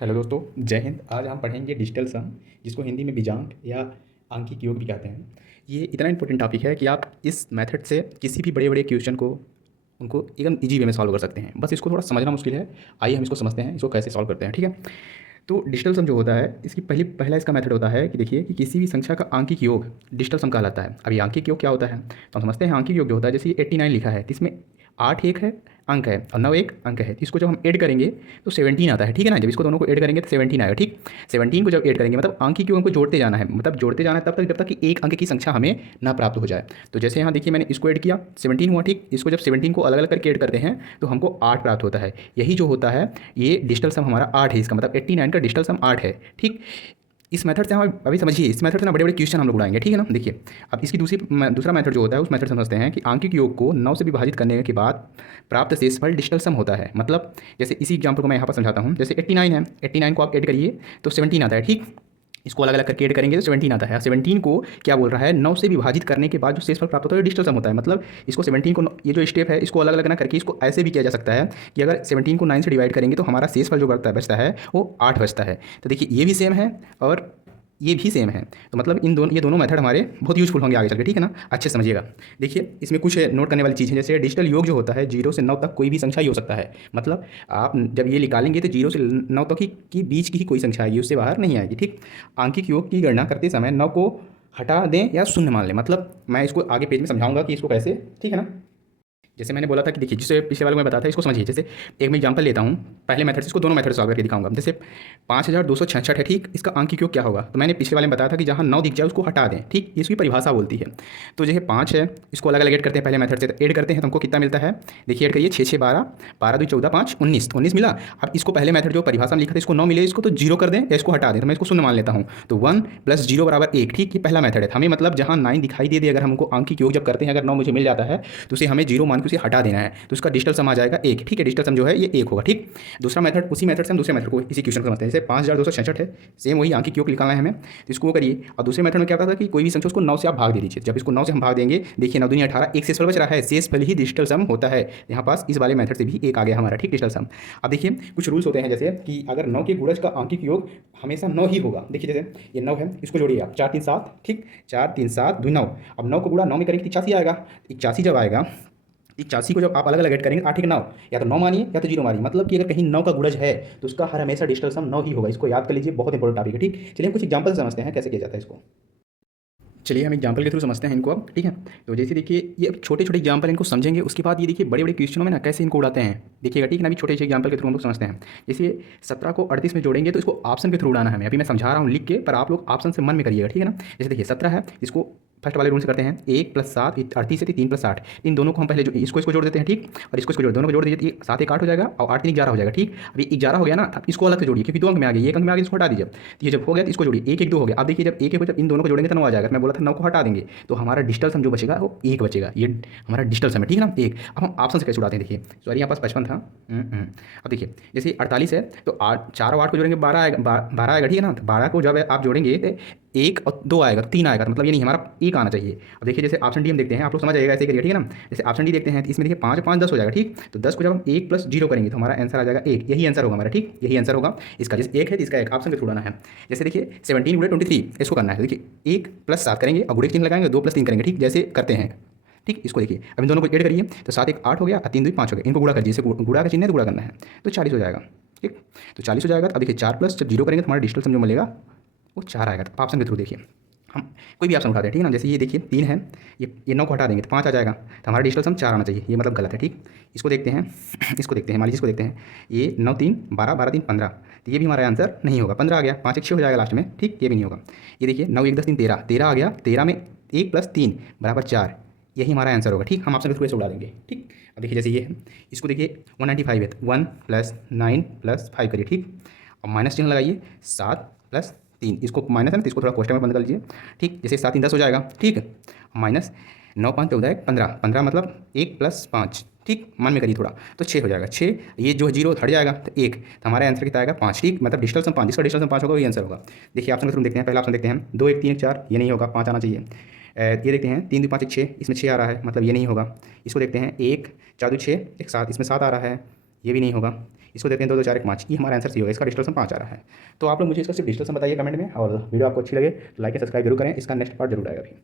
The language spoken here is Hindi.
हेलो दोस्तों, जय हिंद। आज हम पढ़ेंगे डिजिटल सम, जिसको हिंदी में बीजांक या आंकिक योग भी कहते हैं। ये इतना इंपॉर्टेंट टॉपिक है कि आप इस मेथड से किसी भी बड़े बड़े क्वेश्चन को उनको एकदम इजी वे में सॉल्व कर सकते हैं। बस इसको थोड़ा समझना मुश्किल है। आइए हम इसको समझते हैं, इसको कैसे सॉल्व करते हैं। ठीक है, तो डिजिटल सम जो होता है, इसकी पहला इसका मेथड होता है कि देखिए कि किसी भी संख्या का आंकिक योग डिजिटल सम कहलाता है। अब ये आंकिक योग क्या होता है तो हम समझते हैं। आंकिक योग जो होता है, जैसे 89 लिखा है, तो इसमें 8 एक है अंक है और 9 एक अंक है, तो इसको जब हम ऐड करेंगे तो 17 आता है। ठीक है ना, जब इसको दोनों को ऐड करेंगे तो 17 आएगा। ठीक, 17 को जब ऐड करेंगे मतलब आंकिक योग को जोड़ते जाना है, मतलब जोड़ते जाना है तब तक जब तक कि एक अंक की संख्या हमें ना प्राप्त हो जाए। तो जैसे यहाँ देखिए मैंने इसको ऐड किया, 17 हुआ। ठीक, इसको जब 17 को अलग अलग करके ऐड करते हैं तो हमको 8 प्राप्त होता है। यही जो होता है ये डिजिटल सम हमारा 8 है। इसका मतलब 89 का डिजिटल सम 8 है। ठीक, इस मेथड से हम अभी समझिए, इस मेथड से ना बड़े बड़े क्वेश्चन हम लोग उड़ाएंगे। ठीक है ना, देखिए अब इसकी दूसरा मेथड जो होता है उस मेथड समझते हैं कि आंकिक योग को 9 से विभाजित करने के बाद प्राप्त शेषफल डिजिटल सम होता है। मतलब जैसे इसी एग्जाम्पल को मैं यहाँ पर समझाता हूँ। जैसे 89 है, 89 को आप ऐड करिए तो 17 आता है। ठीक, इसको अलग अलग करके ऐड करेंगे तो 17 आता है। 17 को क्या बोल रहा है, 9 से विभाजित करने के बाद जो शेषफल प्राप्त होता है डिजिटल सम होता है। मतलब इसको 17 को ये जो स्टेप है इसको अलग अलग ना करके इसको ऐसे भी किया जा सकता है कि अगर 17 को 9 से डिवाइड करेंगे तो हमारा शेषफल जो बचता है वो 8 बचता है। तो देखिए ये भी सेम है और ये भी सेम है। तो मतलब ये दोनों मेथड हमारे बहुत यूजफुल होंगे आगे चल के। ठीक है ना, अच्छे से समझिएगा। देखिए इसमें कुछ नोट करने वाली चीज़ है। जैसे डिजिटल योग जो होता है 0 से 9 तक कोई भी संख्या ही हो सकता है। मतलब आप जब ये निकालेंगे तो 0 से 9 तक की बीच की ही कोई संख्या आएगी, उससे बाहर नहीं आएगी। ठीक, आंकिक योग की गणना करते समय 9 को हटा दें या शून्य मान लें। मतलब मैं इसको आगे पेज में समझाऊंगा कि इसको कैसे। ठीक है ना, जैसे मैंने बोला था कि देखिए जिसे पिछले वाले में बताया था इसको समझिए। जैसे एक मैं एग्जांपल लेता हूँ पहले मेथड से, इसको दोनों मेथड सॉल्व करके दिखाऊंगा। जैसे 5266 है। ठीक, इसका आंकिक योग क्या होगा, तो मैंने पिछले वाले में बताया था कि जहाँ 9 दिख जाए उसको हटा दें। ठीक, इसकी परिभाषा बोलती है। तो जैसे 5 है, इसको अलग अलग ऐड करते हैं पहले मेथड से। तो ऐड करते हैं तो हमको कितना मिलता है, देखिए ऐड करिए, 6 6 12, 12 2 14 5 19, 19 मिला। अब इसको पहले मेथड जो परिभाषा में लिखा था इसको 9 मिले, इसको तो जीरो कर दें या इसको हटा दें। तो मैं इसको शून्य मान लेता हूँ। तो 1 + 0 = 1। ठीक, ये पहला मेथड है। हमें मतलब जहाँ 9 दिखाई दे अगर हमको आंकिक योग जब करते हैं अगर 9 मुझे मिल जाता है तो उसे हमें जीरो मान के उसे हटा देना है, तो उसका डिजिटल सम आ जाएगा 1। ठीक है, डिजिटल सम जो है ये 1 होगा। ठीक, दूसरा मेथड, उसी मेथड से हम दूसरे मेथड को इसी क्वेश्चन को समझते हैं। जैसे 5266 है, सेम वही आंकिक योग निकालना है हमें, तो इसको करिए। और दूसरे मेथड में क्या होता था कि कोई भी संख्या उसको 9 से आप भाग दे दीजिए। जब इसको 9 से हम भाग देंगे, देखिए 9 दूनी 18, एक शेषफल बच रहा है, शेषफल ही डिजिटल सम होता है। यहाँ पास इस वाले मेथड से भी एक आ गया हमारा। ठीक, डिजिटल सम। अब देखिए कुछ रूल्स होते हैं, जैसे कि अगर 9 के गुणज का आंकिक योग हमेशा 9 ही होगा। देखिए जैसे ये 9 है, इसको जोड़िए आप, 4 3 7। ठीक, 4 3 7 2 9। अब 9 को गुणा 9 में करेंगे तो 81 आएगा। 81 जब आएगा, 81 को जब आप अलग अलग ऐड करेंगे 8 1 9, या तो 9 मानिए या तो जीरो मानिए। मतलब कि अगर कहीं 9 का गुणज है तो उसका हर हमेशा डिजिटल सम 9 ही होगा। इसको याद कर लीजिए, बहुत इंपॉर्टेंट टॉपिक है। ठीक, चलिए हम कुछ एग्जांपल समझते हैं कैसे किया जाता है इसको। चलिए हम एग्जांपल के थ्रू समझते हैं इनको अब। ठीक है, तो जैसे देखिए ये छोटे छोटे एग्जांपल इनको समझेंगे, उसके बाद ये देखिए बड़े बड़े क्वेश्चनों में ना कैसे इनको उड़ाते हैं देखिएगा। ठीक है ना, अभी छोटे छोटे एग्जांपल के थ्रू हम लोग समझते हैं। जैसे 17 को 38 में जोड़ेंगे तो इसको ऑप्शन के थ्रू उड़ाना है हमें। अभी मैं समझा रहा हूँ लिख के, पर आप लोग ऑप्शन से मन में करिएगा। ठीक है ना, जैसे देखिए 17 है, इसको फर्स्ट वाले रूल से करते हैं। 1 + 7 38 है, 3 + 8, इन दोनों को हम पहले इसको जोड़ देते हैं। ठीक, और इसको जोड़, दोनों को जोड़ दीजिए, 7 1 8 हो जाएगा और 8 3 11 हो जाएगा। ठीक, अभी 11 हो गया ना, अब इसको अलग से जोड़िए क्योंकि 2 अंक में आ गया, 1 अंक में आ गया, इसको हटा दीजिए। तो ये जब हो गया तो इसको जोड़िए, 1 1 2 हो गया। अब देखिए जब 1 1 जब इन दोनों को जोड़ेंगे तो 9 आ जाएगा। तो मैं बोला था 9 को हटा देंगे तो हमारा डिजिटल सम जो बचेगा वो 1 बचेगा। ये हमारा डिजिटल सम है। ठीक है ना, 1। अब हम ऑप्शन से कैसे उड़ाते हैं, देखिए सॉरी यहाँ पास 55 था। अब देखिए जैसे 48 है तो 8 4 और 8 को जोड़ेंगे 12 आएगा, 12 आएगा। ठीक है ना, तो 12 को जब आप जोड़ेंगे तो 1 और 2 आएगा, तो 3 आएगा। तो मतलब ये नहीं, हमारा 1 आना चाहिए। अब देखिए जैसे ऑप्शन डी हम देखते हैं, आप लोग समझ जाएगा ऐसे करिए। ठीक है ना, जैसे ऑप्शन डी देखते हैं तो इसमें देखिए 5 5 10 हो जाएगा। ठीक, तो 10 को जब हम 1 + 0 करेंगे तो हमारा आंसर आ जाएगा 1। यही आंसर होगा हमारा। ठीक, यही आंसर होगा इसका। जैसे 1 है तो इसका 1 ऑप्शन के थ्रू आना है। जैसे देखिए 17 × 23 इसको करना है। देखिए 1 + 7 करेंगे और गुणे के चिन्ह लगाएंगे, 2 + 3 करेंगे। ठीक, जैसे करते हैं। ठीक, इसको देखिए अब इन दोनों को ऐड करिए तो 7 1 8 हो गया और 3 2 5 हो गया। इनको गुणा कर दीजिए, गुणा का चिन्ह है तो गुणा करना है, तो 40 हो जाएगा। ठीक, तो 40 हो जाएगा। तो अब देखिए 4 + जब 0 करेंगे तो हमारा डिजिटल सम जो मिलेगा वो 4 आएगा। तो ऑप्शन के थ्रू देखिए हम कोई भी ऑप्शन उठाते हैं। ठीक है ना, जैसे ये देखिए 3 है, ये 9 को हटा देंगे तो 5 आ जाएगा। तो हमारा डिजिटल सम 4 आना चाहिए, ये मतलब गलत है। ठीक, इसको देखते हैं इसको देखते हैं, मान लीजिए इसको देखते हैं। ये 9 3 12 12 3 15, तो ये भी हमारा आंसर नहीं होगा। 15 आ गया, 5 1 6 हो जाएगा लास्ट में। ठीक, ये भी नहीं होगा। ये देखिए 9 1 10 3 13, 13 आ गया, 13 में 1 + 3 = 4, यही हमारा आंसर होगा। ठीक, हम ऑप्शन के थ्रू ऐसे उड़ा देंगे। ठीक, अब देखिए जैसे ये है, इसको देखिए 195 है, 1 + 9 + 5 करिए। ठीक, और माइनस चिन्ह लगाइए, 7 + 3, इसको माइनस है ना तो इसको थोड़ा क्वेश्चन में बंद कर लीजिए। ठीक, जैसे 7 3 10 हो जाएगा। ठीक, माइनस 9 5 14 15, 15 मतलब 1 + 5। ठीक, मन में करिए थोड़ा, तो 6 हो जाएगा। 6, ये जो जीरो हट जाएगा तो 1, तो हमारा आंसर कितना आएगा 5। ठीक, मतलब डिजिटल सम 5, जिसका डिजिटल सम 5 होगा वही आंसर होगा। देखिए ऑप्शन के थ्रू देखते हैं, पहला ऑप्शन देखते हैं, 2 1 3 1 4, ये नहीं होगा, 5 आना चाहिए। ये देखते हैं 3 2 5 1 6, इसमें 6 आ रहा है, मतलब ये नहीं होगा। इसको देखते हैं 1 4 2 6 1 7, इसमें 7 आ रहा है, ये भी नहीं होगा। इसको देते हैं 2 2 4 1 5, ये हमारा आंसर सही होगा, इसका डिजिटल सम 5 आ रहा है। तो आप लोग मुझे इसका सिर्फ डिजिटल सम बताइए कमेंट में, और वीडियो आपको अच्छी लगे तो लाइक एंड सब्सक्राइब जरूर करें, इसका नेक्स्ट पार्ट जरूर आएगा अभी।